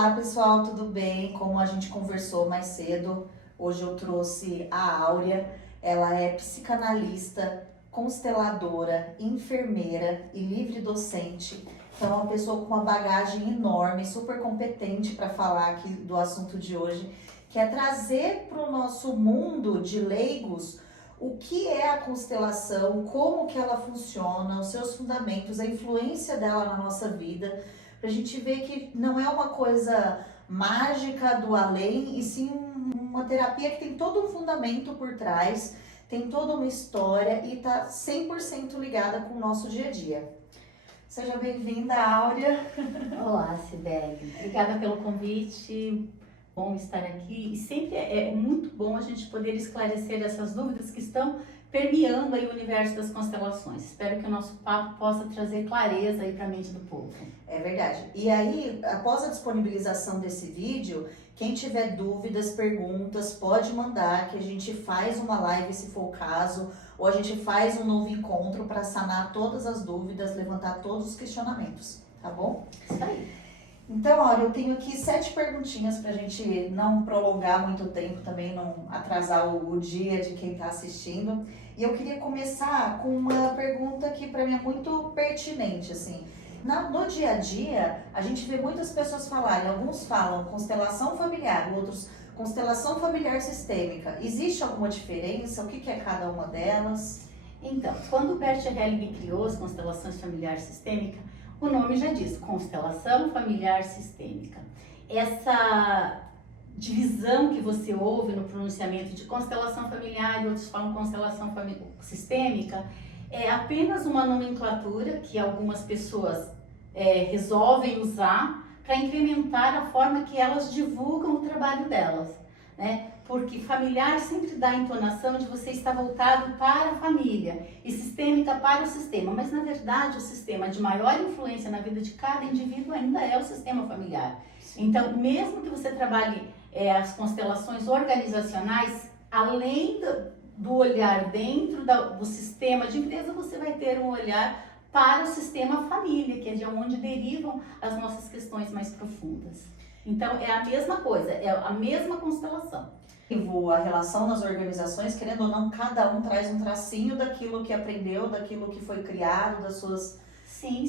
Olá pessoal, tudo bem? Como a gente conversou mais cedo, hoje eu trouxe a Áurea. Ela é psicanalista, consteladora, enfermeira e livre docente. Então é uma pessoa com uma bagagem enorme, super competente para falar aqui do assunto de hoje, que é trazer para o nosso mundo de leigos o que é a constelação, como que ela funciona, os seus fundamentos, a influência dela na nossa vida, pra gente ver que não é uma coisa mágica do além, e sim uma terapia que tem todo um fundamento por trás, tem toda uma história e tá 100% ligada com o nosso dia a dia. Seja bem-vinda, Áurea. Olá, Cibele. Obrigada pelo convite. Bom estar aqui. E sempre é muito bom a gente poder esclarecer essas dúvidas que estão permeando aí o universo das constelações. Espero que o nosso papo possa trazer clareza aí para a mente do povo. É verdade. E aí, após a disponibilização desse vídeo, quem tiver dúvidas, perguntas, pode mandar que a gente faz uma live se for o caso, ou a gente faz um novo encontro para sanar todas as dúvidas, levantar todos os questionamentos, tá bom? Isso aí. Então, olha, eu tenho aqui 7 perguntinhas pra gente não prolongar muito tempo, também não atrasar o dia de quem tá assistindo. E eu queria começar com uma pergunta que pra mim é muito pertinente, assim. No dia a dia, a gente vê muitas pessoas falarem, alguns falam constelação familiar, outros constelação familiar sistêmica. Existe alguma diferença? O que é cada uma delas? Então, quando o Bert Helling criou as constelações familiares sistêmicas, o nome já diz, constelação familiar sistêmica. Essa divisão que você ouve no pronunciamento de constelação familiar e outros falam constelação sistêmica é apenas uma nomenclatura que algumas pessoas resolvem usar para incrementar a forma que elas divulgam o trabalho delas, né? Porque familiar sempre dá a entonação de você estar voltado para a família e sistêmica para o sistema, mas na verdade o sistema de maior influência na vida de cada indivíduo ainda é o sistema familiar. Então, mesmo que você trabalhe as constelações organizacionais, além do olhar dentro do sistema de empresa, você vai ter um olhar para o sistema família, que é de onde derivam as nossas questões mais profundas. Então, é a mesma coisa, é a mesma constelação. A relação nas organizações, querendo ou não, cada um traz um tracinho daquilo que aprendeu, daquilo que foi criado, das suas... Sim.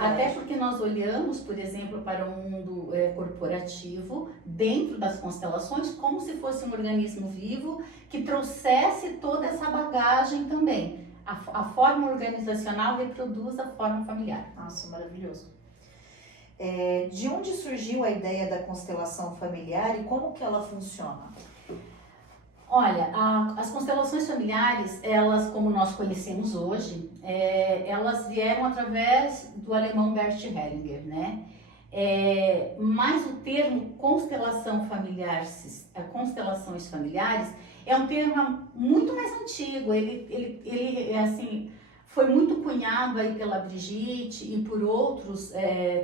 Até porque nós olhamos, por exemplo, para o mundo corporativo, dentro das constelações, como se fosse um organismo vivo que trouxesse toda essa bagagem também. A forma organizacional reproduz a forma familiar. Nossa, maravilhoso. De onde surgiu a ideia da constelação familiar e como que ela funciona? Olha, as constelações familiares, elas, como nós conhecemos hoje, elas vieram através do alemão Bert Hellinger, né? Mas o termo constelação familiar, constelações familiares, é um termo muito mais antigo. Ele assim, foi muito cunhado aí pela Brigitte e por outros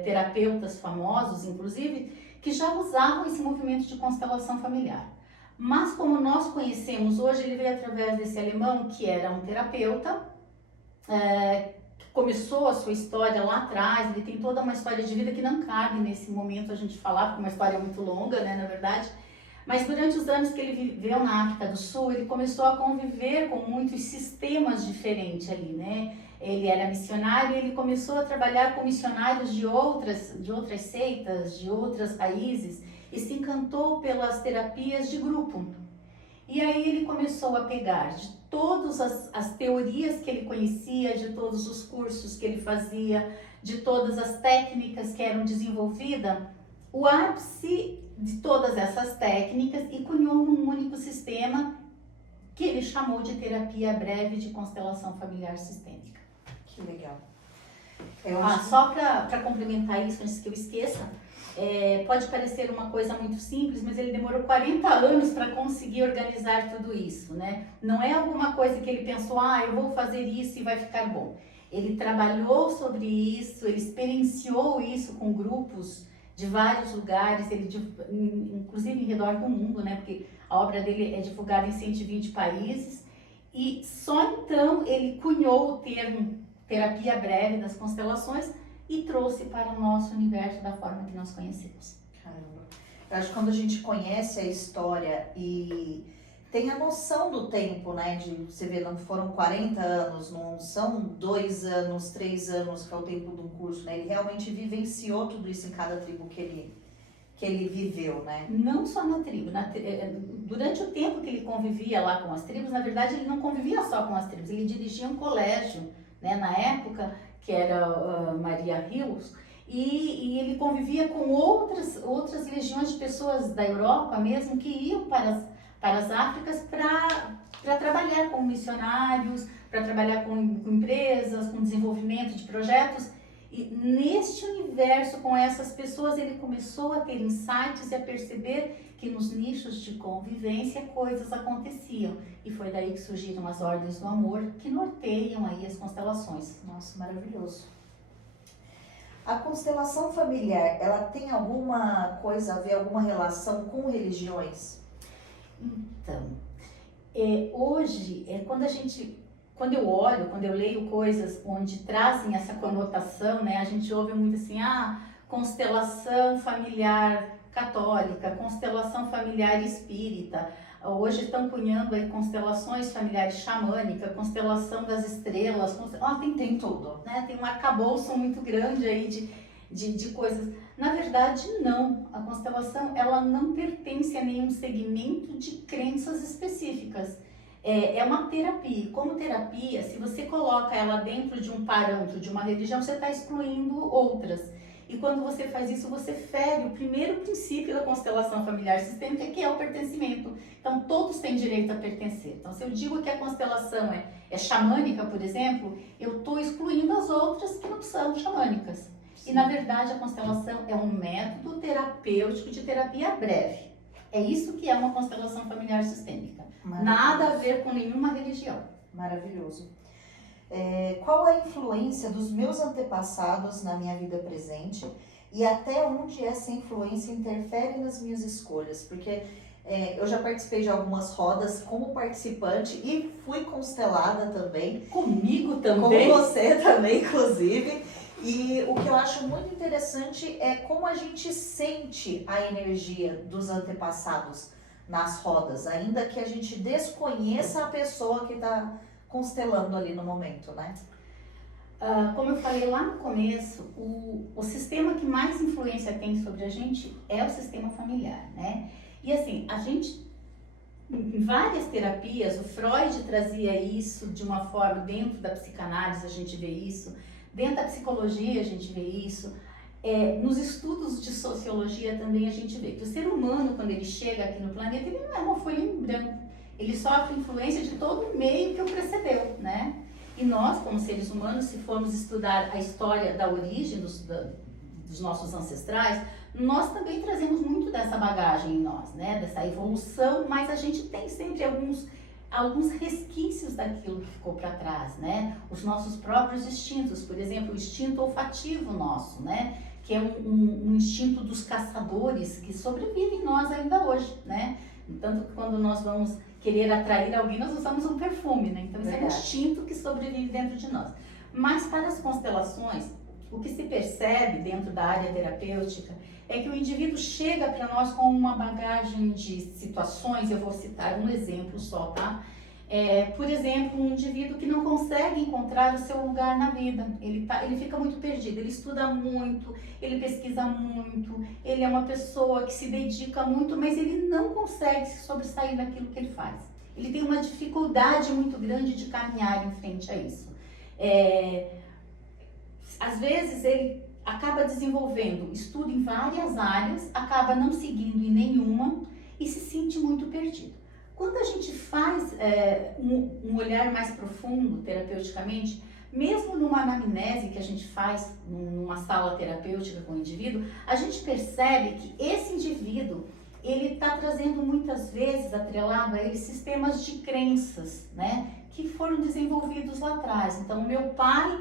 terapeutas famosos, inclusive, que já usavam esse movimento de constelação familiar. Mas como nós conhecemos hoje, ele veio através desse alemão que era um terapeuta, que começou a sua história lá atrás. Ele tem toda uma história de vida que não cabe nesse momento a gente falar, porque é uma história muito longa, né, na verdade. Mas durante os anos que ele viveu na África do Sul, ele começou a conviver com muitos sistemas diferentes ali, né? Ele era missionário e ele começou a trabalhar com missionários de outras seitas, de outras raízes, e se encantou pelas terapias de grupo. E aí ele começou a pegar de todas as teorias que ele conhecia, de todos os cursos que ele fazia, de todas as técnicas que eram desenvolvidas, o ápice de todas essas técnicas, e cunhou um único sistema que ele chamou de terapia breve de constelação familiar sistêmica. Que legal. Só para complementar isso, antes que eu esqueça, pode parecer uma coisa muito simples, mas ele demorou 40 anos para conseguir organizar tudo isso, né? Não é alguma coisa que ele pensou, eu vou fazer isso e vai ficar bom. Ele trabalhou sobre isso, ele experienciou isso com grupos de vários lugares, inclusive em redor do mundo, né? Porque a obra dele é divulgada em 120 países, e só então ele cunhou o termo terapia breve das constelações, e trouxe para o nosso universo da forma que nós conhecemos. Caramba. Eu acho que quando a gente conhece a história e tem a noção do tempo, né? De você ver, não foram 40 anos, não são 2 anos, 3 anos, que é o tempo de um curso, né? Ele realmente vivenciou tudo isso em cada tribo que ele viveu, né? Não só na tribo, durante o tempo que ele convivia lá com as tribos, na verdade ele não convivia só com as tribos, ele dirigia um colégio, né, na época, que era Maria Hills, e ele convivia com outras legiões de pessoas da Europa mesmo, que iam para as Áfricas para trabalhar com missionários, para trabalhar com empresas, com desenvolvimento de projetos. E neste universo, com essas pessoas, ele começou a ter insights e a perceber que nos nichos de convivência coisas aconteciam. E foi daí que surgiram as ordens do amor, que norteiam aí as constelações. Nossa, maravilhoso. A constelação familiar, ela tem alguma coisa a ver, alguma relação com religiões? Então, hoje, quando eu leio coisas onde trazem essa conotação, né, a gente ouve muito assim, constelação familiar católica, constelação familiar espírita, hoje estão cunhando aí constelações familiares xamânicas, constelação das estrelas, tem tudo, né, tem um arcabouço muito grande aí de coisas. Na verdade, não. A constelação, ela não pertence a nenhum segmento de crenças específicas. É uma terapia. Como terapia, se você coloca ela dentro de um parâmetro de uma religião, você está excluindo outras. E quando você faz isso, você fere o primeiro princípio da constelação familiar sistêmica, que é o pertencimento. Então, todos têm direito a pertencer. Então, se eu digo que a constelação é xamânica, por exemplo, eu estou excluindo as outras que não são xamânicas. E, na verdade, a constelação é um método terapêutico de terapia breve. É isso que é uma constelação familiar sistêmica. Nada a ver com nenhuma religião. Maravilhoso. Qual a influência dos meus antepassados na minha vida presente e até onde essa influência interfere nas minhas escolhas? Porque eu já participei de algumas rodas como participante e fui constelada também. Comigo também? Com você também, inclusive. E o que eu acho muito interessante é como a gente sente a energia dos antepassados nas rodas, ainda que a gente desconheça a pessoa que está constelando ali no momento, né? Como eu falei lá no começo, o sistema que mais influência tem sobre a gente é o sistema familiar, né? E assim, a gente, em várias terapias, o Freud trazia isso de uma forma, dentro da psicanálise a gente vê isso, dentro da psicologia a gente vê isso, nos estudos de sociologia também a gente vê que o ser humano, quando ele chega aqui no planeta, ele não é uma folha em branco, ele sofre influência de todo o meio que o precedeu, né? E nós, como seres humanos, se formos estudar a história da origem dos nossos ancestrais, nós também trazemos muito dessa bagagem em nós, né? Dessa evolução, mas a gente tem sempre alguns resquícios daquilo que ficou para trás, né? Os nossos próprios instintos, por exemplo, o instinto olfativo nosso, né? Que é um instinto dos caçadores que sobrevive em nós ainda hoje, né? Tanto que quando nós vamos querer atrair alguém, nós usamos um perfume, né? Então, isso é um instinto que sobrevive dentro de nós. Mas para as constelações, o que se percebe dentro da área terapêutica é que o indivíduo chega para nós com uma bagagem de situações, eu vou citar um exemplo só, tá? Por exemplo, um indivíduo que não consegue encontrar o seu lugar na vida, ele fica muito perdido, ele estuda muito, ele pesquisa muito, ele é uma pessoa que se dedica muito, mas ele não consegue se sobressair daquilo que ele faz. Ele tem uma dificuldade muito grande de caminhar em frente a isso. Às vezes ele acaba desenvolvendo estudo em várias áreas, acaba não seguindo em nenhuma e se sente muito perdido. Quando a gente faz um olhar mais profundo terapeuticamente, mesmo numa anamnese que a gente faz numa sala terapêutica com o indivíduo, a gente percebe que esse indivíduo, ele está trazendo muitas vezes atrelado a ele sistemas de crenças, né, que foram desenvolvidos lá atrás. Então, meu pai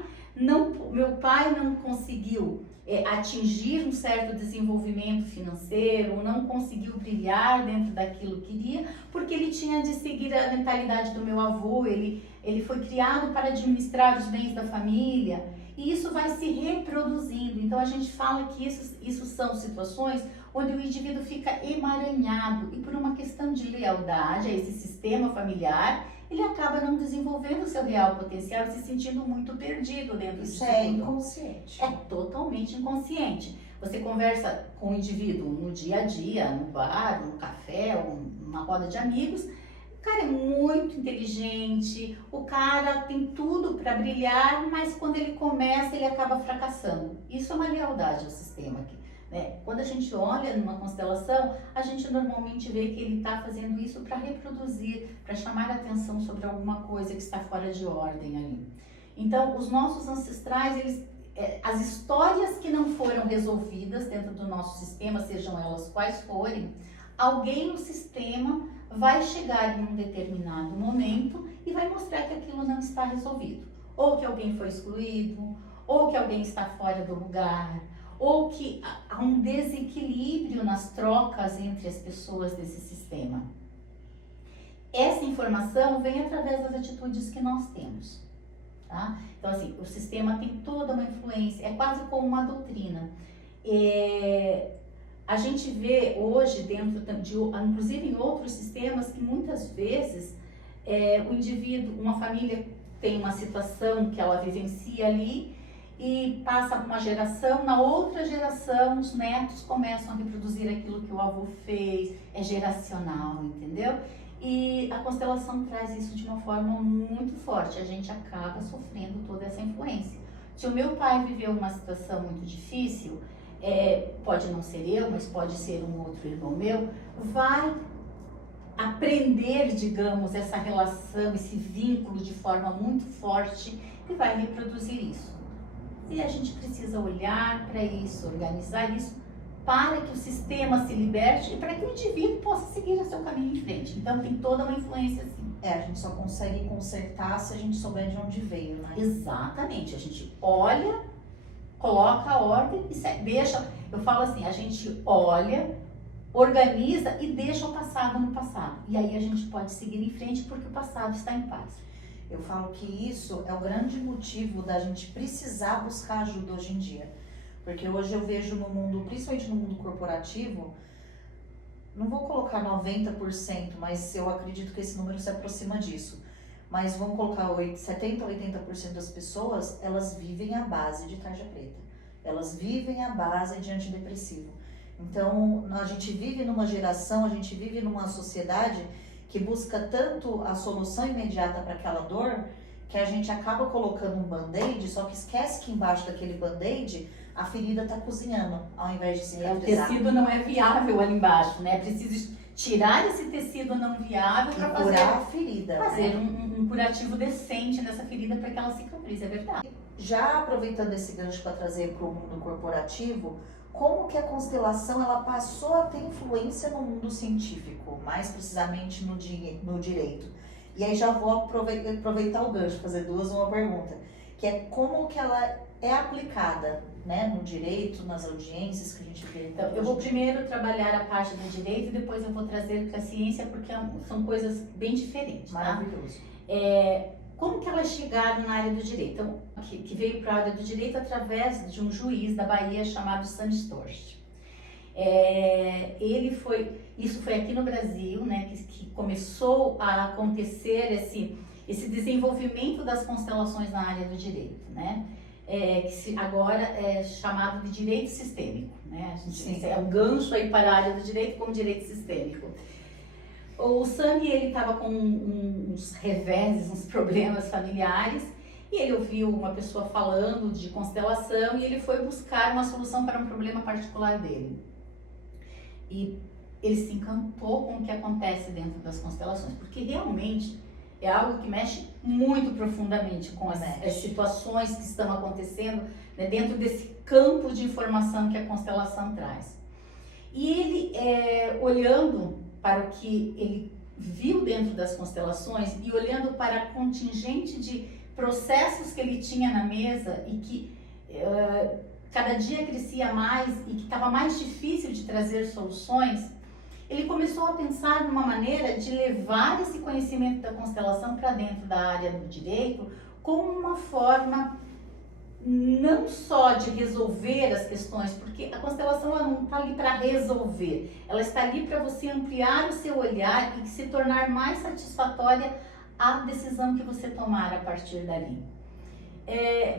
não conseguiu atingir um certo desenvolvimento financeiro, não conseguiu brilhar dentro daquilo que queria, porque ele tinha de seguir a mentalidade do meu avô, ele foi criado para administrar os bens da família. E isso vai se reproduzindo. Então a gente fala que isso são situações onde o indivíduo fica emaranhado e por uma questão de lealdade a esse sistema familiar, ele acaba não desenvolvendo o seu real potencial e se sentindo muito perdido dentro disso. Isso é inconsciente. É totalmente inconsciente. Você conversa com o indivíduo no dia a dia, no bar, no café, ou numa roda de amigos, o cara é muito inteligente, o cara tem tudo para brilhar, mas quando ele começa, ele acaba fracassando. Isso é uma lealdade ao sistema aqui, né? Quando a gente olha numa constelação, a gente normalmente vê que ele está fazendo isso para reproduzir, para chamar a atenção sobre alguma coisa que está fora de ordem ali. Então, os nossos ancestrais, as histórias que não foram resolvidas dentro do nosso sistema, sejam elas quais forem, alguém no sistema vai chegar em um determinado momento e vai mostrar que aquilo não está resolvido. Ou que alguém foi excluído, ou que alguém está fora do lugar, ou que há um desequilíbrio nas trocas entre as pessoas desse sistema. Essa informação vem através das atitudes que nós temos. Tá? Então, assim, o sistema tem toda uma influência, é quase como uma doutrina. A gente vê hoje, inclusive em outros sistemas, que muitas vezes o indivíduo, uma família tem uma situação que ela vivencia ali e passa por uma geração, na outra geração os netos começam a reproduzir aquilo que o avô fez, é geracional, entendeu? E a constelação traz isso de uma forma muito forte, a gente acaba sofrendo toda essa influência. Se o meu pai viveu uma situação muito difícil, pode não ser eu, mas pode ser um outro irmão meu, vai aprender, digamos, essa relação, esse vínculo de forma muito forte e vai reproduzir isso. E a gente precisa olhar para isso, organizar isso, para que o sistema se liberte e para que o indivíduo possa seguir o seu caminho em frente. Então tem toda uma influência assim. A gente só consegue consertar se a gente souber de onde veio, né? Exatamente, a gente olha, coloca a ordem e deixa, eu falo assim, a gente olha, organiza e deixa o passado no passado. E aí a gente pode seguir em frente porque o passado está em paz. Eu falo que isso é o grande motivo da gente precisar buscar ajuda hoje em dia. Porque hoje eu vejo no mundo, principalmente no mundo corporativo, não vou colocar 90%, mas eu acredito que esse número se aproxima disso. Mas vamos colocar 70% a 80% das pessoas, elas vivem à base de tarja preta. Elas vivem à base de antidepressivo. Então, a gente vive numa geração, a gente vive numa sociedade que busca tanto a solução imediata para aquela dor, que a gente acaba colocando um band-aid, só que esquece que embaixo daquele band-aid a ferida está cozinhando, ao invés de cicatrizar. O tecido não é viável ali embaixo, né? É preciso tirar esse tecido não viável para curar a ferida. Fazer um curativo decente nessa ferida para que ela cicatrize, é verdade. Já aproveitando esse gancho para trazer para o mundo corporativo, como que a constelação ela passou a ter influência no mundo científico, mais precisamente no direito? E aí já vou aproveitar o gancho, fazer uma pergunta, que é como que ela é aplicada, né, no direito, nas audiências que a gente vê. Então, eu vou primeiro trabalhar a parte do direito e depois eu vou trazer para a ciência, porque são coisas bem diferentes. Maravilhoso. Tá? Como que elas chegaram na área do direito? Então, que veio para a área do direito através de um juiz da Bahia chamado Sam Storch. Isso foi aqui no Brasil, né, que começou a acontecer esse desenvolvimento das constelações na área do direito, né? Que agora é chamado de direito sistêmico, né? A gente é um gancho aí para a área do direito como direito sistêmico. O Sam, ele estava com uns reveses, uns problemas familiares, e ele ouviu uma pessoa falando de constelação e ele foi buscar uma solução para um problema particular dele. E ele se encantou com o que acontece dentro das constelações, porque realmente é algo que mexe muito profundamente com as situações que estão acontecendo, né, dentro desse campo de informação que a constelação traz. E ele, olhando para o que ele viu dentro das constelações e olhando para a contingente de processos que ele tinha na mesa e que cada dia crescia mais e que estava mais difícil de trazer soluções, ele começou a pensar numa maneira de levar esse conhecimento da constelação para dentro da área do direito como uma forma não só de resolver as questões, porque a constelação ela não está ali para resolver, ela está ali para você ampliar o seu olhar e se tornar mais satisfatória a decisão que você tomar a partir dali.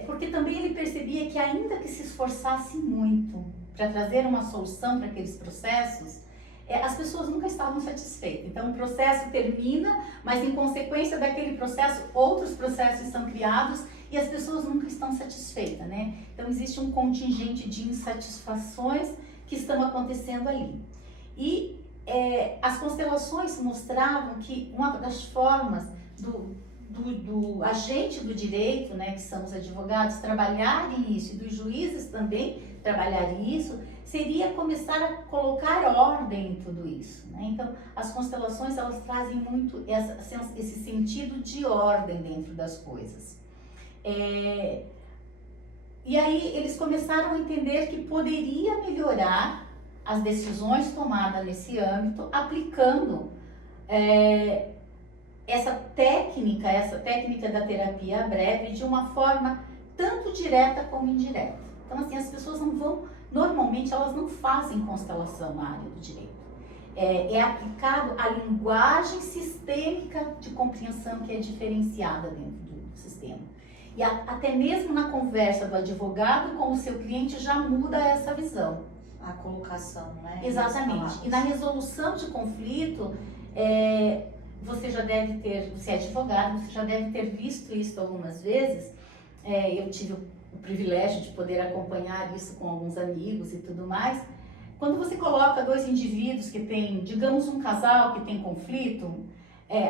Porque também ele percebia que ainda que se esforçasse muito para trazer uma solução para aqueles processos, as pessoas nunca estavam satisfeitas. Então o processo termina, mas em consequência daquele processo, outros processos são criados e as pessoas nunca estão satisfeitas, né? Então existe um contingente de insatisfações que estão acontecendo ali. E as constelações mostravam que uma das formas do agente do direito, né, que são os advogados, trabalharem isso, e dos juízes também trabalharem isso, seria começar a colocar ordem em tudo isso, né? Então, as constelações, elas trazem muito esse sentido de ordem dentro das coisas. E aí, eles começaram a entender que poderia melhorar as decisões tomadas nesse âmbito, aplicando essa técnica da terapia breve de uma forma tanto direta como indireta. Então, assim, as pessoas normalmente elas não fazem constelação na área do direito. É aplicado a linguagem sistêmica de compreensão que é diferenciada dentro do sistema. E até mesmo na conversa do advogado com o seu cliente já muda essa visão. A colocação, né? Exatamente. E na resolução de conflito, você já deve ter, você é advogado, você já deve ter visto isso algumas vezes. Eu tive o privilégio de poder acompanhar isso com alguns amigos e tudo mais. Quando você coloca dois indivíduos que têm, digamos, um casal que tem conflito,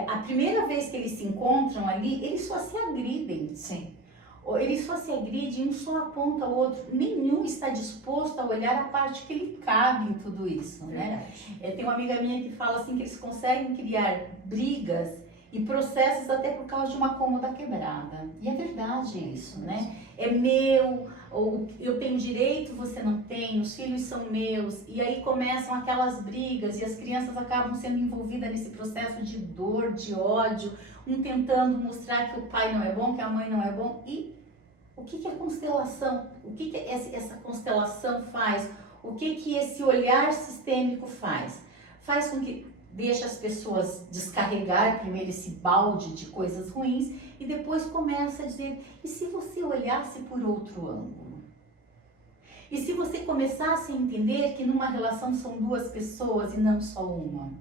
a primeira vez que eles se encontram ali, eles só se agridem. Sim. Eles só se agridem, um só aponta o outro. Nenhum está disposto a olhar a parte que lhe cabe em tudo isso, né? Tem uma amiga minha que fala assim que eles conseguem criar brigas e processos até por causa de uma cômoda quebrada. E é verdade isso, né? É meu, ou eu tenho direito, você não tem, os filhos são meus. E aí começam aquelas brigas e as crianças acabam sendo envolvidas nesse processo de dor, de ódio, um tentando mostrar que o pai não é bom, que a mãe não é bom. E o que a constelação, o que essa constelação faz? O que esse olhar sistêmico faz? Faz com que deixa as pessoas descarregar primeiro esse balde de coisas ruins e depois começa a dizer, e se você olhasse por outro ângulo? E se você começasse a entender que numa relação são duas pessoas e não só uma?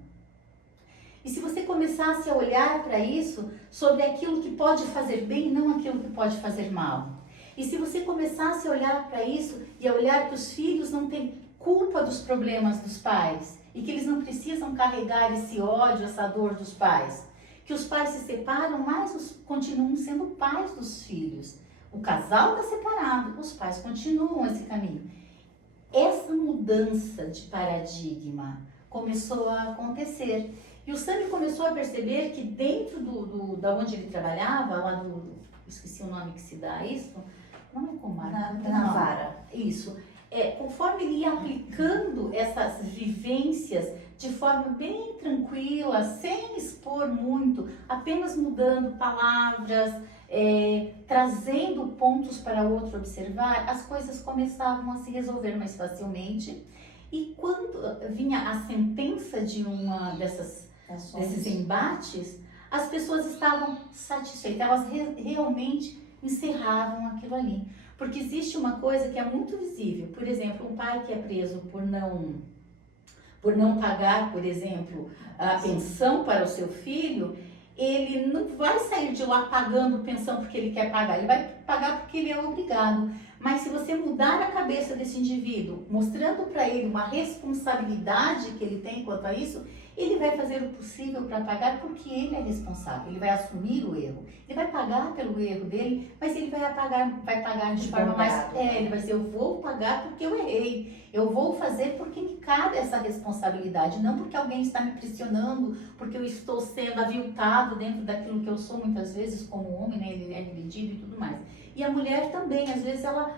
E se você começasse a olhar para isso sobre aquilo que pode fazer bem e não aquilo que pode fazer mal? E se você começasse a olhar para isso e a olhar que os filhos não têm culpa dos problemas dos pais e que eles não precisam carregar esse ódio, essa dor dos pais, que os pais se separam, mas continuam sendo pais dos filhos. O casal está separado, os pais continuam esse caminho. Essa mudança de paradigma começou a acontecer. E o Sami começou a perceber que dentro da onde ele trabalhava, lá esqueci o nome que se dá isso, não é Comar, na vara. Isso. Conforme ele ia aplicando essas vivências de forma bem tranquila, sem expor muito, apenas mudando palavras, trazendo pontos para o outro observar, as coisas começavam a se resolver mais facilmente. E quando vinha a sentença de uma desses embates, as pessoas estavam satisfeitas, elas realmente encerravam aquilo ali. Porque existe uma coisa que é muito visível, por exemplo, um pai que é preso por não pagar, por exemplo, a pensão para o seu filho, ele não vai sair de lá pagando pensão porque ele quer pagar, ele vai pagar porque ele é obrigado. Mas se você mudar a cabeça desse indivíduo, mostrando para ele uma responsabilidade que ele tem quanto a isso, ele vai fazer o possível para pagar porque ele é responsável, ele vai assumir o erro. Ele vai pagar pelo erro dele, mas ele vai pagar de forma mais... ele vai dizer, eu vou pagar porque eu errei, eu vou fazer porque me cabe essa responsabilidade, não porque alguém está me pressionando, porque eu estou sendo aviltado dentro daquilo que eu sou muitas vezes como homem, né? Ele é agredido e tudo mais. E a mulher também, às vezes ela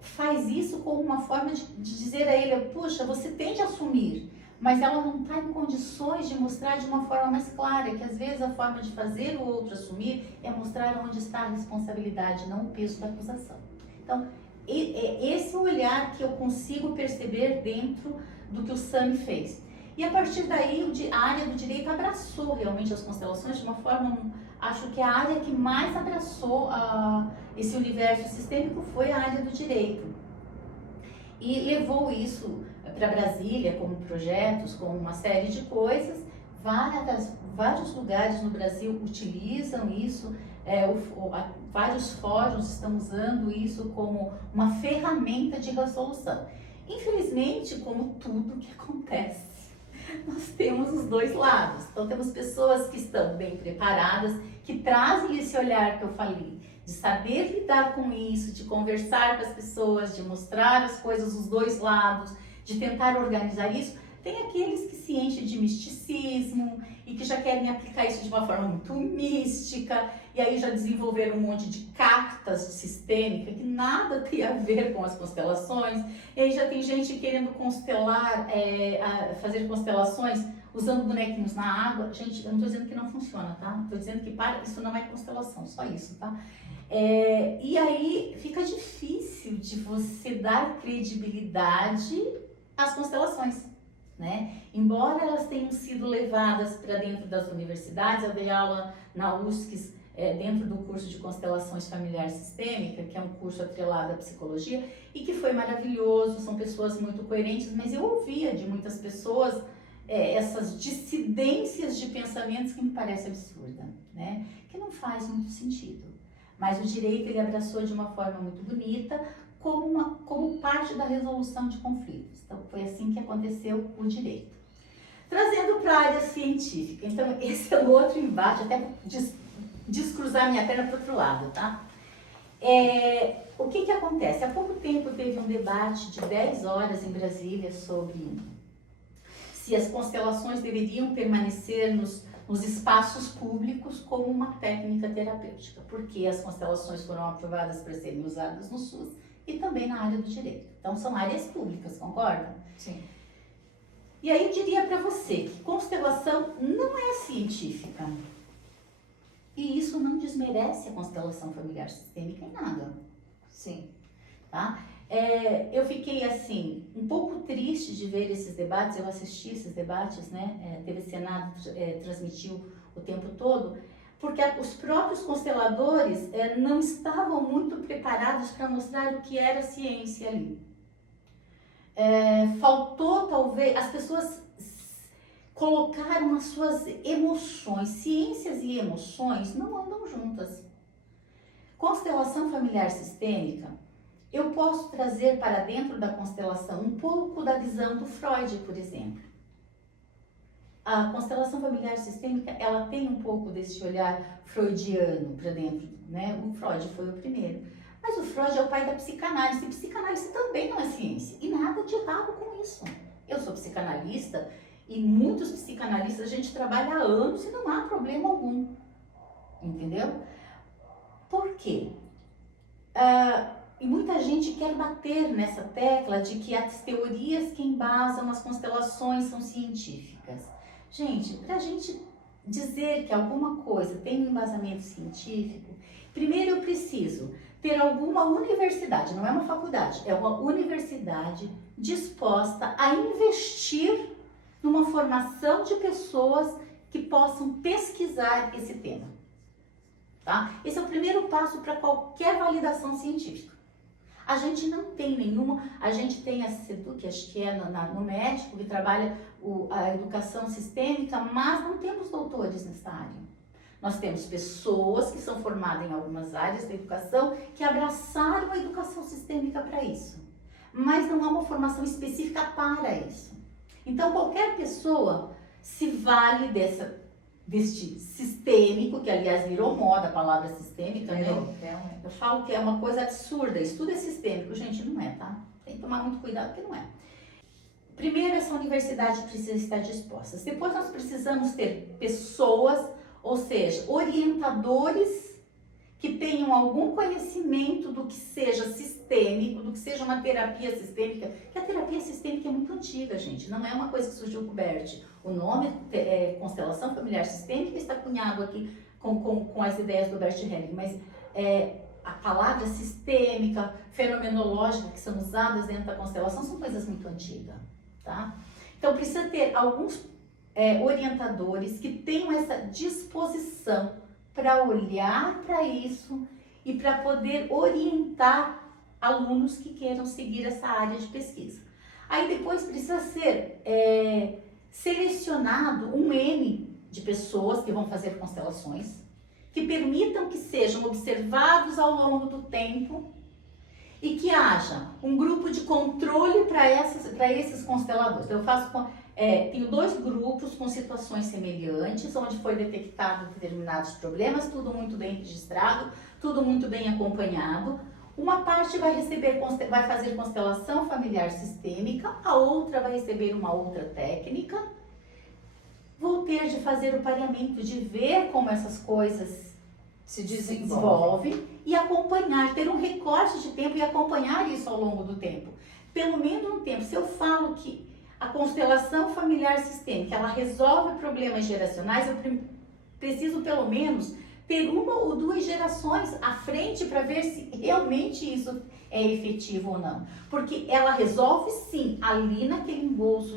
faz isso como uma forma de dizer a ele, puxa, você tem de assumir, mas ela não está em condições de mostrar de uma forma mais clara, que às vezes a forma de fazer o outro assumir é mostrar onde está a responsabilidade, não o peso da acusação. Então, esse é o olhar que eu consigo perceber dentro do que o Sami fez. E a partir daí, a área do direito abraçou realmente as constelações de uma forma, acho que a área que mais abraçou esse universo sistêmico foi a área do direito. E levou isso para Brasília, como projetos, como uma série de coisas. Vários lugares no Brasil utilizam isso, vários fóruns estão usando isso como uma ferramenta de resolução. Infelizmente, como tudo que acontece, nós temos os dois lados. Então, temos pessoas que estão bem preparadas, que trazem esse olhar que eu falei, de saber lidar com isso, de conversar com as pessoas, de mostrar as coisas dos dois lados, de tentar organizar isso. Tem aqueles que se enchem de misticismo e que já querem aplicar isso de uma forma muito mística, e aí já desenvolveram um monte de cartas sistêmicas que nada tem a ver com as constelações. E aí já tem gente querendo constelar, fazer constelações usando bonequinhos na água. Gente, eu não estou dizendo que não funciona, tá? Estou dizendo que isso não é constelação, só isso, tá? E aí fica difícil de você dar credibilidade às constelações, né? Embora elas tenham sido levadas para dentro das universidades, eu dei aula na USCS, dentro do curso de Constelações Familiar Sistêmica, que é um curso atrelado à psicologia, e que foi maravilhoso, são pessoas muito coerentes, mas eu ouvia de muitas pessoas essas dissidências de pensamentos que me parece absurda, né? Que não faz muito sentido. Mas o direito ele abraçou de uma forma muito bonita, como parte da resolução de conflitos. Então, foi assim que aconteceu o direito. Trazendo para a área científica, então, esse é o outro embate, até descruzar minha perna para o outro lado, tá? O que acontece? Há pouco tempo teve um debate de 10 horas em Brasília sobre se as constelações deveriam permanecer nos espaços públicos como uma técnica terapêutica, porque as constelações foram aprovadas para serem usadas no SUS e também na área do direito. Então, são áreas públicas, concordam? Sim. E aí eu diria para você que constelação não é científica. E isso não desmerece a constelação familiar sistêmica em nada. Sim. Tá? Eu fiquei, assim, um pouco triste de ver esses debates. Eu assisti esses debates, né? TV Senado transmitiu o tempo todo, porque os próprios consteladores não estavam muito preparados para mostrar o que era ciência ali. Faltou, talvez, as pessoas colocaram as suas emoções. Ciências e emoções não andam juntas. Constelação familiar sistêmica, eu posso trazer para dentro da constelação um pouco da visão do Freud, por exemplo. A constelação familiar sistêmica, ela tem um pouco desse olhar freudiano para dentro, né? O Freud foi o primeiro. Mas o Freud é o pai da psicanálise, e psicanálise também não é ciência, e nada de errado com isso. Eu sou psicanalista, e muitos psicanalistas, a gente trabalha há anos e não há problema algum, entendeu? Por quê? E muita gente quer bater nessa tecla de que as teorias que embasam as constelações são científicas. Gente, para a gente dizer que alguma coisa tem um embasamento científico, primeiro eu preciso ter alguma universidade, não é uma faculdade, é uma universidade disposta a investir numa formação de pessoas que possam pesquisar esse tema. Tá? Esse é o primeiro passo para qualquer validação científica. A gente não tem nenhuma, a gente tem a SEDUC, acho que é no médico, que trabalha a educação sistêmica, mas não temos doutores nessa área. Nós temos pessoas que são formadas em algumas áreas da educação que abraçaram a educação sistêmica para isso, mas não há uma formação específica para isso. Então, qualquer pessoa se vale deste sistêmico, que aliás virou moda a palavra sistêmica, né? Eu falo que é uma coisa absurda, isso tudo é sistêmico. Gente, não é, tá? Tem que tomar muito cuidado porque não é. Primeiro, essa universidade precisa estar disposta. Depois nós precisamos ter pessoas, ou seja, orientadores que tenham algum conhecimento do que seja sistêmico, do que seja uma terapia sistêmica, que a terapia sistêmica é muito antiga, gente, não é uma coisa que surgiu com o Bert. O nome é constelação familiar sistêmica, está cunhado aqui com as ideias do Bert Hellinger, mas a palavra sistêmica, fenomenológica, que são usadas dentro da constelação, são coisas muito antigas, tá? Então precisa ter alguns orientadores que tenham essa disposição para olhar para isso e para poder orientar alunos que queiram seguir essa área de pesquisa. Aí depois precisa ser selecionado um N de pessoas que vão fazer constelações, que permitam que sejam observados ao longo do tempo e que haja um grupo de controle para esses consteladores. Então, eu tenho 2 grupos com situações semelhantes, onde foi detectado determinados problemas, tudo muito bem registrado, tudo muito bem acompanhado. Uma parte vai fazer constelação familiar sistêmica, a outra vai receber uma outra técnica. Vou ter de fazer o pareamento, de ver como essas coisas se desenvolvem e acompanhar, ter um recorte de tempo e acompanhar isso ao longo do tempo. Pelo menos um tempo. Se eu falo que a constelação familiar sistêmica, ela resolve problemas geracionais, eu preciso pelo menos ter 1 ou 2 gerações à frente para ver se realmente isso é efetivo ou não. Porque ela resolve sim, ali naquele embolso,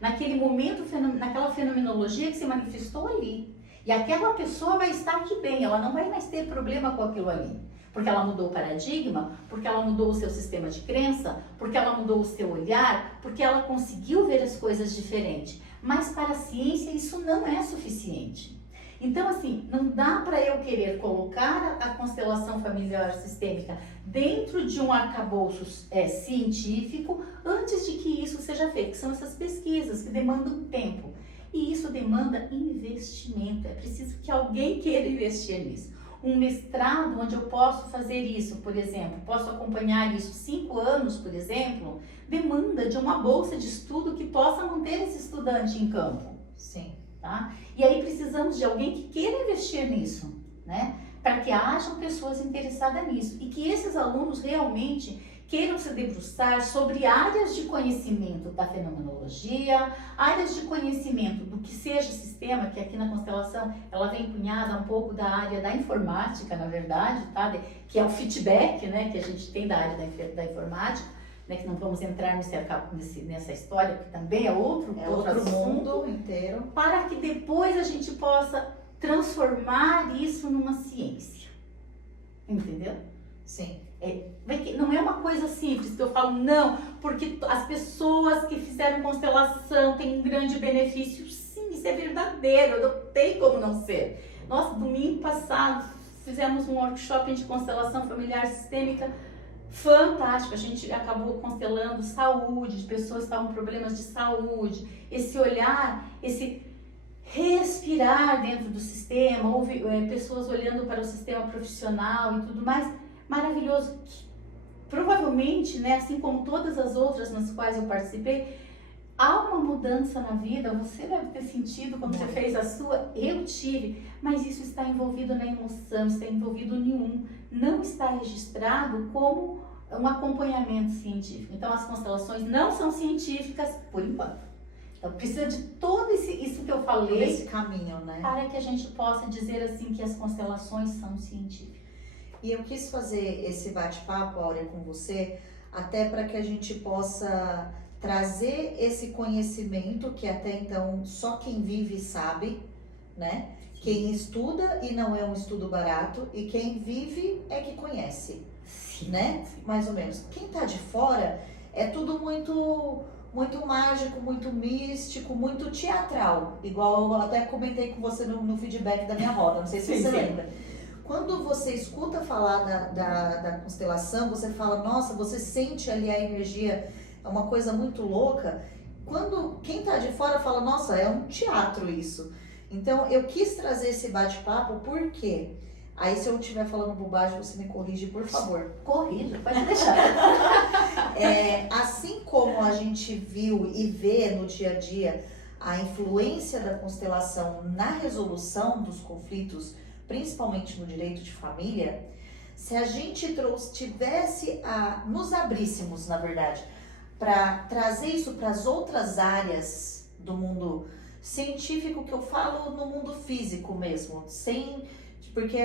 naquele momento, naquela fenomenologia que se manifestou ali. E aquela pessoa vai estar aqui bem, ela não vai mais ter problema com aquilo ali. Porque ela mudou o paradigma, porque ela mudou o seu sistema de crença, porque ela mudou o seu olhar, porque ela conseguiu ver as coisas diferente. Mas para a ciência isso não é suficiente. Então, assim, não dá para eu querer colocar a constelação familiar sistêmica dentro de um arcabouço científico antes de que isso seja feito, que são essas pesquisas que demandam tempo. E isso demanda investimento, é preciso que alguém queira investir nisso. Um mestrado onde eu posso fazer isso, por exemplo, posso acompanhar isso 5 anos, por exemplo, demanda de uma bolsa de estudo que possa manter esse estudante em campo. Sim. Tá? E aí precisamos de alguém que queira investir nisso, né? Para que hajam pessoas interessadas nisso e que esses alunos realmente queiram se debruçar sobre áreas de conhecimento da fenomenologia, áreas de conhecimento do que seja sistema, que aqui na constelação ela vem cunhada um pouco da área da informática, na verdade, tá? Que é o feedback, né, que a gente tem da área da informática, né, que não vamos entrar nessa história, porque também é outro mundo inteiro, para que depois a gente possa transformar isso numa ciência, entendeu? Sim. Não é uma coisa simples que eu falo, não, porque as pessoas que fizeram constelação têm um grande benefício. Sim, isso é verdadeiro, não tem como não ser. Nós, domingo passado, fizemos um workshop de constelação familiar sistêmica fantástico. A gente acabou constelando saúde, de pessoas que estavam com problemas de saúde, esse olhar, esse respirar dentro do sistema, houve pessoas olhando para o sistema profissional e tudo mais. Maravilhoso. Provavelmente, né, assim como todas as outras nas quais eu participei, há uma mudança na vida. Você deve ter sentido quando você fez a sua, eu tive, mas isso está envolvido na emoção, está envolvido em não está registrado como um acompanhamento científico. Então as constelações não são científicas por enquanto. Então precisa de todo isso que eu falei, esse caminho, né? Para que a gente possa dizer assim que as constelações são científicas. E eu quis fazer esse bate-papo, Áurea, com você, até para que a gente possa trazer esse conhecimento que até então só quem vive sabe, né? Sim. Quem estuda, e não é um estudo barato, e quem vive é que conhece, sim, né? Sim. Mais ou menos. Quem tá de fora é tudo muito mágico, muito místico, muito teatral, igual eu até comentei com você no feedback da minha roda, não sei se você lembra. Quando você escuta falar da constelação, você fala, nossa, você sente ali a energia, é uma coisa muito louca. Quando quem tá de fora fala, nossa, é um teatro isso. Então, eu quis trazer esse bate-papo, por quê? Aí, se eu estiver falando bobagem, você me corrige, por favor. Corrija, pode deixar. Assim como a gente viu e vê no dia a dia a influência da constelação na resolução dos conflitos, principalmente no direito de família, se a gente nos abríssemos, na verdade, para trazer isso para as outras áreas do mundo científico, que eu falo no mundo físico mesmo, porque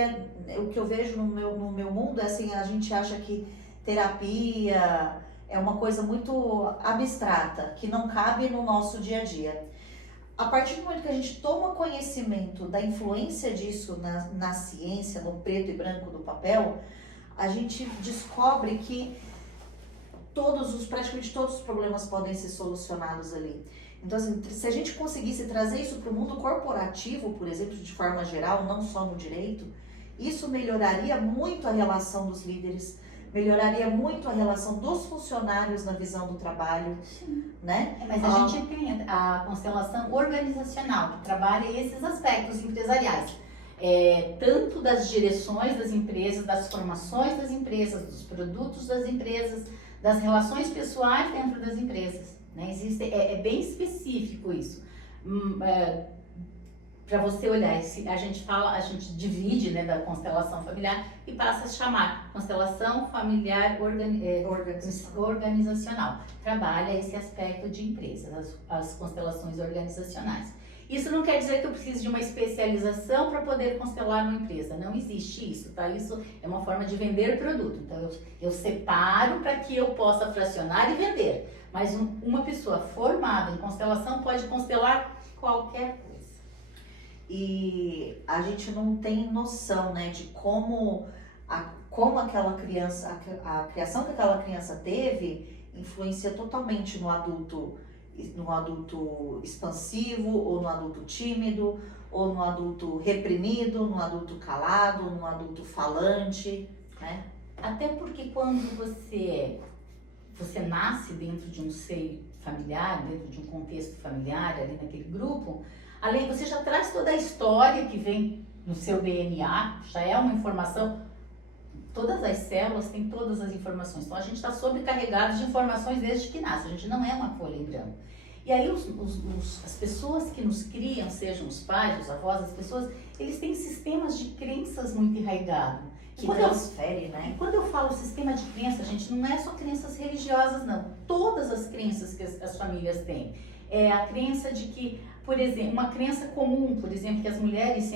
o que eu vejo no meu mundo é assim, a gente acha que terapia é uma coisa muito abstrata, que não cabe no nosso dia a dia. A partir do momento que a gente toma conhecimento da influência disso na ciência, no preto e branco do papel, a gente descobre que praticamente todos os problemas podem ser solucionados ali. Então, assim, se a gente conseguisse trazer isso para o mundo corporativo, por exemplo, de forma geral, não só no direito, isso melhoraria muito a relação dos líderes, melhoraria muito a relação dos funcionários na visão do trabalho, né? Mas a gente tem a constelação organizacional, que trabalha esses aspectos empresariais. Tanto das direções das empresas, das formações das empresas, dos produtos das empresas, das relações pessoais dentro das empresas. Né? É bem específico isso. Para você olhar, a gente divide, né, da constelação familiar e passa a chamar constelação familiar organizacional. Trabalha esse aspecto de empresas, as constelações organizacionais. Isso não quer dizer que eu precise de uma especialização para poder constelar uma empresa. Não existe isso, tá? Isso é uma forma de vender produto. Então, eu separo para que eu possa fracionar e vender. Mas uma pessoa formada em constelação pode constelar qualquer coisa. E a gente não tem noção, né, de como aquela criança, a criação que aquela criança teve influencia totalmente no adulto expansivo, ou no adulto tímido, ou no adulto reprimido, no adulto calado, no adulto falante, né? Até porque quando você nasce dentro de um seio familiar, dentro de um contexto familiar, ali naquele grupo, além, você já traz toda a história que vem no seu DNA, já é uma informação. Todas as células têm todas as informações. Então, a gente está sobrecarregado de informações desde que nasce. A gente não é uma folha em branco. E aí, as pessoas que nos criam, sejam os pais, os avós, as pessoas, eles têm sistemas de crenças muito enraigados. Que transfere, né? Quando eu falo sistema de crença, gente, não é só crenças religiosas, não. Todas as crenças que as famílias têm. É a crença de que, por exemplo, uma crença comum, por exemplo, que as mulheres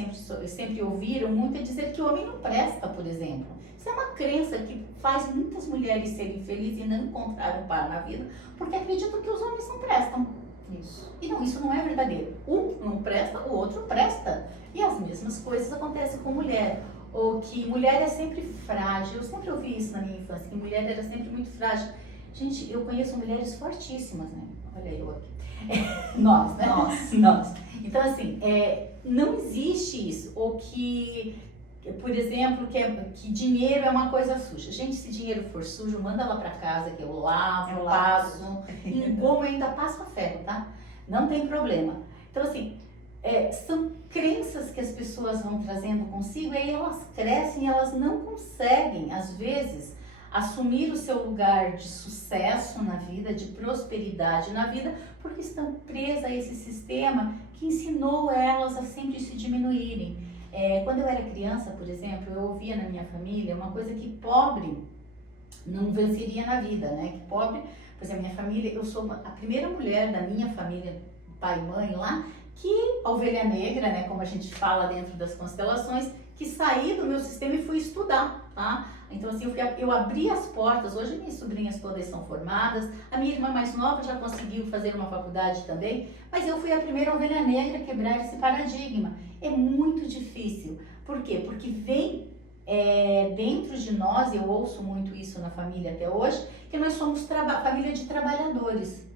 sempre ouviram muito, é dizer que o homem não presta, por exemplo. Isso é uma crença que faz muitas mulheres serem felizes e não encontrar um par na vida, porque acreditam que os homens não prestam. Isso. E não, isso não é verdadeiro. Um não presta, o outro presta. E as mesmas coisas acontecem com mulher. Ou que mulher é sempre frágil. Eu sempre ouvi isso na minha infância, que mulher era sempre muito frágil. Gente, eu conheço mulheres fortíssimas, né? Olha eu aqui. Nós, né? Nós. Então, assim, não existe isso. Ou que, por exemplo, que dinheiro é uma coisa suja. Gente, se dinheiro for sujo, manda lá pra casa que eu lavo, passo. Como eu ainda passo a ferro, tá? Não tem problema. Então, assim, são crenças que as pessoas vão trazendo consigo e aí elas crescem e elas não conseguem, às vezes, assumir o seu lugar de sucesso na vida, de prosperidade na vida, porque estão presas a esse sistema que ensinou elas a sempre se diminuírem. Quando eu era criança, por exemplo, eu ouvia na minha família uma coisa que pobre não venceria na vida, né? Que pobre, por exemplo, minha família, eu sou a primeira mulher da minha família, pai e mãe lá, que a ovelha negra, né, como a gente fala dentro das constelações, que saí do meu sistema e fui estudar, tá? Então, assim, eu abri as portas. Hoje minhas sobrinhas todas são formadas, a minha irmã mais nova já conseguiu fazer uma faculdade também, mas eu fui a primeira ovelha negra a quebrar esse paradigma. É muito difícil. Por quê? Porque vem dentro de nós, eu ouço muito isso na família até hoje, que nós somos família de trabalhadores.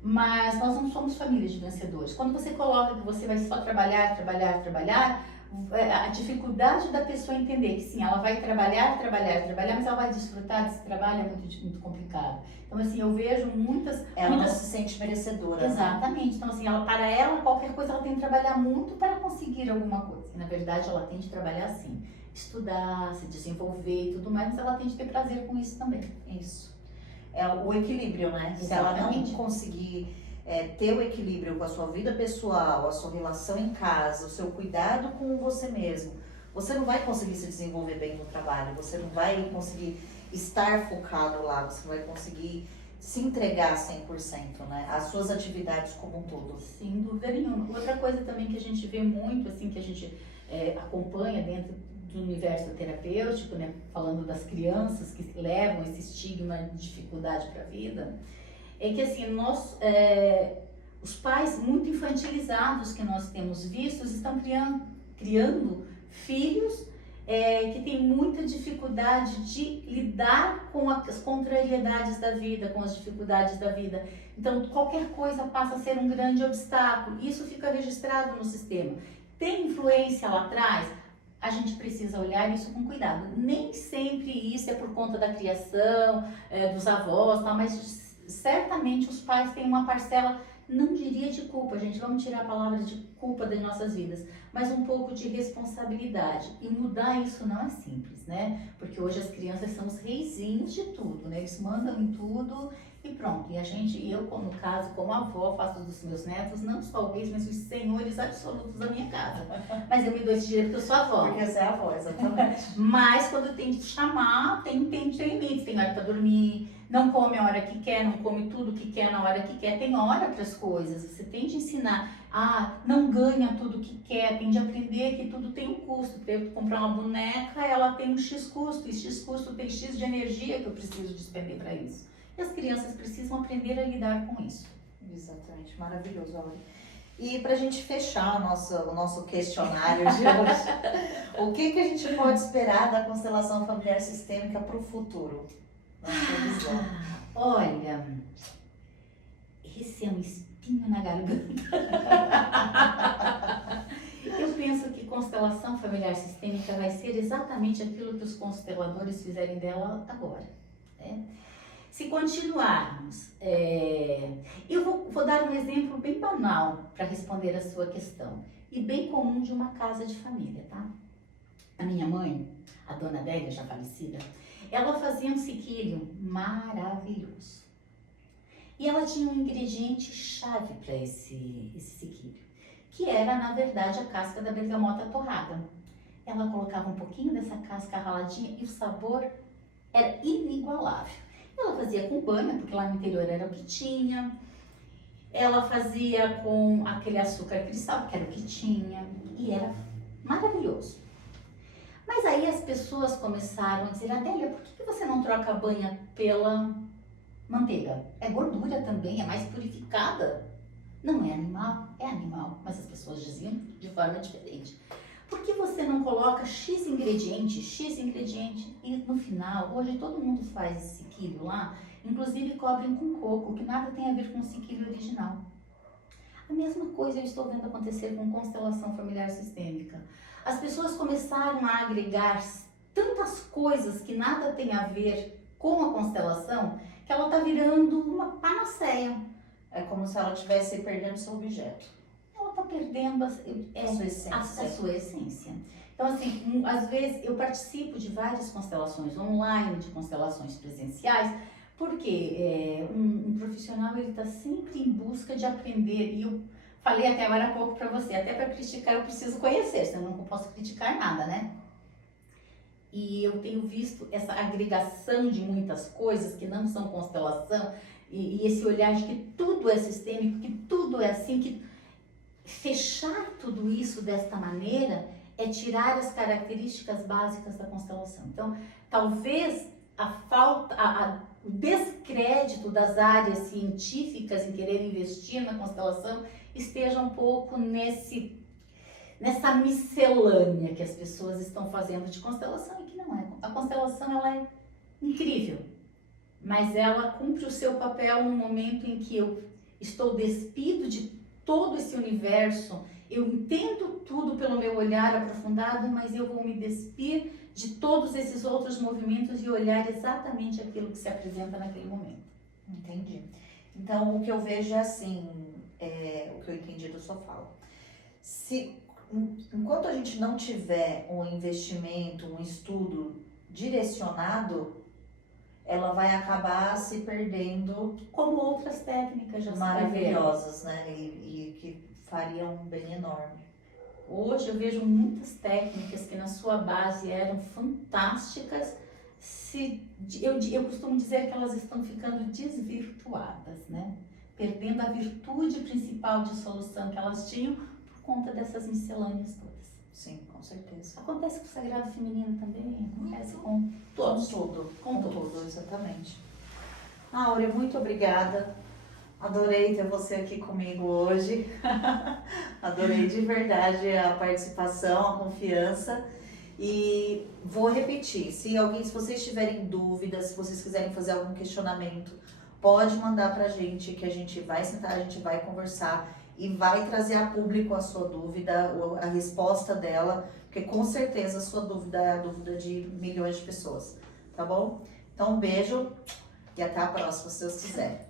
Mas nós não somos família de vencedores. Quando você coloca que você vai só trabalhar, a dificuldade da pessoa entender que sim, ela vai trabalhar, mas ela vai desfrutar desse trabalho é muito complicado. Então, assim, eu vejo muitas... Ela não se sente merecedora. Exatamente. Né? Então, assim, para ela, qualquer coisa, ela tem que trabalhar muito para conseguir alguma coisa. E, na verdade, ela tem de trabalhar assim. Estudar, se desenvolver e tudo mais, mas ela tem de ter prazer com isso também. Isso. É o equilíbrio, né? Exatamente. Se ela não conseguir ter o equilíbrio com a sua vida pessoal, a sua relação em casa, o seu cuidado com você mesmo, você não vai conseguir se desenvolver bem no trabalho, você não vai conseguir estar focado lá, você não vai conseguir se entregar 100%, né? As suas atividades como um todo. Sem dúvida nenhuma. Outra coisa também que a gente vê muito, assim, que a gente acompanha dentro do universo terapêutico, né? Falando das crianças que levam esse estigma de dificuldade para a vida, é que, assim, os pais muito infantilizados que nós temos vistos estão criando filhos que têm muita dificuldade de lidar com as contrariedades da vida, com as dificuldades da vida. Então, qualquer coisa passa a ser um grande obstáculo. Isso fica registrado no sistema. Tem influência lá atrás? A gente precisa olhar isso com cuidado. Nem sempre isso é por conta da criação, dos avós, tal, mas certamente os pais têm uma parcela, não diria de culpa, gente, vamos tirar a palavra de culpa das nossas vidas, mas um pouco de responsabilidade. E mudar isso não é simples, né? Porque hoje as crianças são os reizinhos de tudo, né? Eles mandam em tudo e pronto. E eu, no caso, como avó, faço dos meus netos, não só o reis, mas os senhores absolutos da minha casa. Mas eu me dou esse direito porque eu sou avó. Porque você é avó, exatamente. Mas quando tem que chamar, tem limites, tem hora para dormir, não come a hora que quer, não come tudo que quer na hora que quer, tem hora para as coisas. Você tem de ensinar, não ganha tudo que quer, tem de aprender que tudo tem um custo. Para eu comprar uma boneca, ela tem um X custo, e X custo tem X de energia que eu preciso despender para isso. E as crianças precisam aprender a lidar com isso. Exatamente, maravilhoso, Auri. E para a gente fechar o nosso questionário de hoje, o que a gente pode esperar da constelação familiar sistêmica para o futuro? Na sua visão. Olha, esse é um espinho na garganta. Eu penso que constelação familiar sistêmica vai ser exatamente aquilo que os consteladores fizerem dela agora, né? Se continuarmos, eu vou dar um exemplo bem banal para responder a sua questão e bem comum de uma casa de família, tá? A minha mãe, a dona Adélia, já falecida, ela fazia um sequilho maravilhoso. E ela tinha um ingrediente chave para esse sequilho, que era, na verdade, a casca da bergamota torrada. Ela colocava um pouquinho dessa casca raladinha e o sabor era inigualável. Ela fazia com banha, porque lá no interior era o que tinha. Ela fazia com aquele açúcar cristal, que era o que tinha. E era maravilhoso. Mas aí as pessoas começaram a dizer, Adélia, por que você não troca a banha pela manteiga? É gordura também, é mais purificada. Não é animal? É animal. Mas as pessoas diziam de forma diferente. Por que você não coloca X ingrediente, e no final, hoje todo mundo faz esse sequilho lá, inclusive cobrem com coco, que nada tem a ver com o sequilho original. A mesma coisa eu estou vendo acontecer com constelação familiar sistêmica. As pessoas começaram a agregar tantas coisas que nada tem a ver com a constelação, que ela está virando uma panaceia. É como se ela estivesse perdendo seu objeto. Ela está perdendo a sua essência. Então, assim, às vezes eu participo de várias constelações online, de constelações presenciais, porque um profissional ele está sempre em busca de aprender. E eu falei até agora há pouco para você, até para criticar eu preciso conhecer, senão eu não posso criticar nada, né? E eu tenho visto essa agregação de muitas coisas que não são constelação, e esse olhar de que tudo é sistêmico, que tudo é assim, que fechar tudo isso desta maneira é tirar as características básicas da constelação. Então, talvez o descrédito das áreas científicas em querer investir na constelação esteja um pouco nessa miscelânea que as pessoas estão fazendo de constelação e que não é. A constelação ela é incrível, mas ela cumpre o seu papel no momento em que eu estou despido de todo esse universo, eu entendo tudo pelo meu olhar aprofundado, mas eu vou me despir de todos esses outros movimentos e olhar exatamente aquilo que se apresenta naquele momento. Entendi. Então, o que eu vejo é assim, o que eu entendi da sua fala. Enquanto a gente não tiver um investimento, um estudo direcionado, ela vai acabar se perdendo, como outras técnicas já maravilhosas, né? E que fariam um bem enorme. Hoje eu vejo muitas técnicas que na sua base eram fantásticas, eu costumo dizer que elas estão ficando desvirtuadas, né? Perdendo a virtude principal de solução que elas tinham por conta dessas miscelâneas todas. Sim, com certeza. Acontece com o sagrado feminino também, acontece com Com todos. tudo, Com com tudo. tudo, exatamente. Áurea, muito obrigada. Adorei ter você aqui comigo hoje. Adorei de verdade a participação, a confiança. E vou repetir, se vocês tiverem dúvidas, se vocês quiserem fazer algum questionamento, pode mandar pra gente, que a gente vai sentar, a gente vai conversar e vai trazer a público a sua dúvida, a resposta dela, porque com certeza a sua dúvida é a dúvida de milhões de pessoas, tá bom? Então um beijo e até a próxima, se Deus quiser.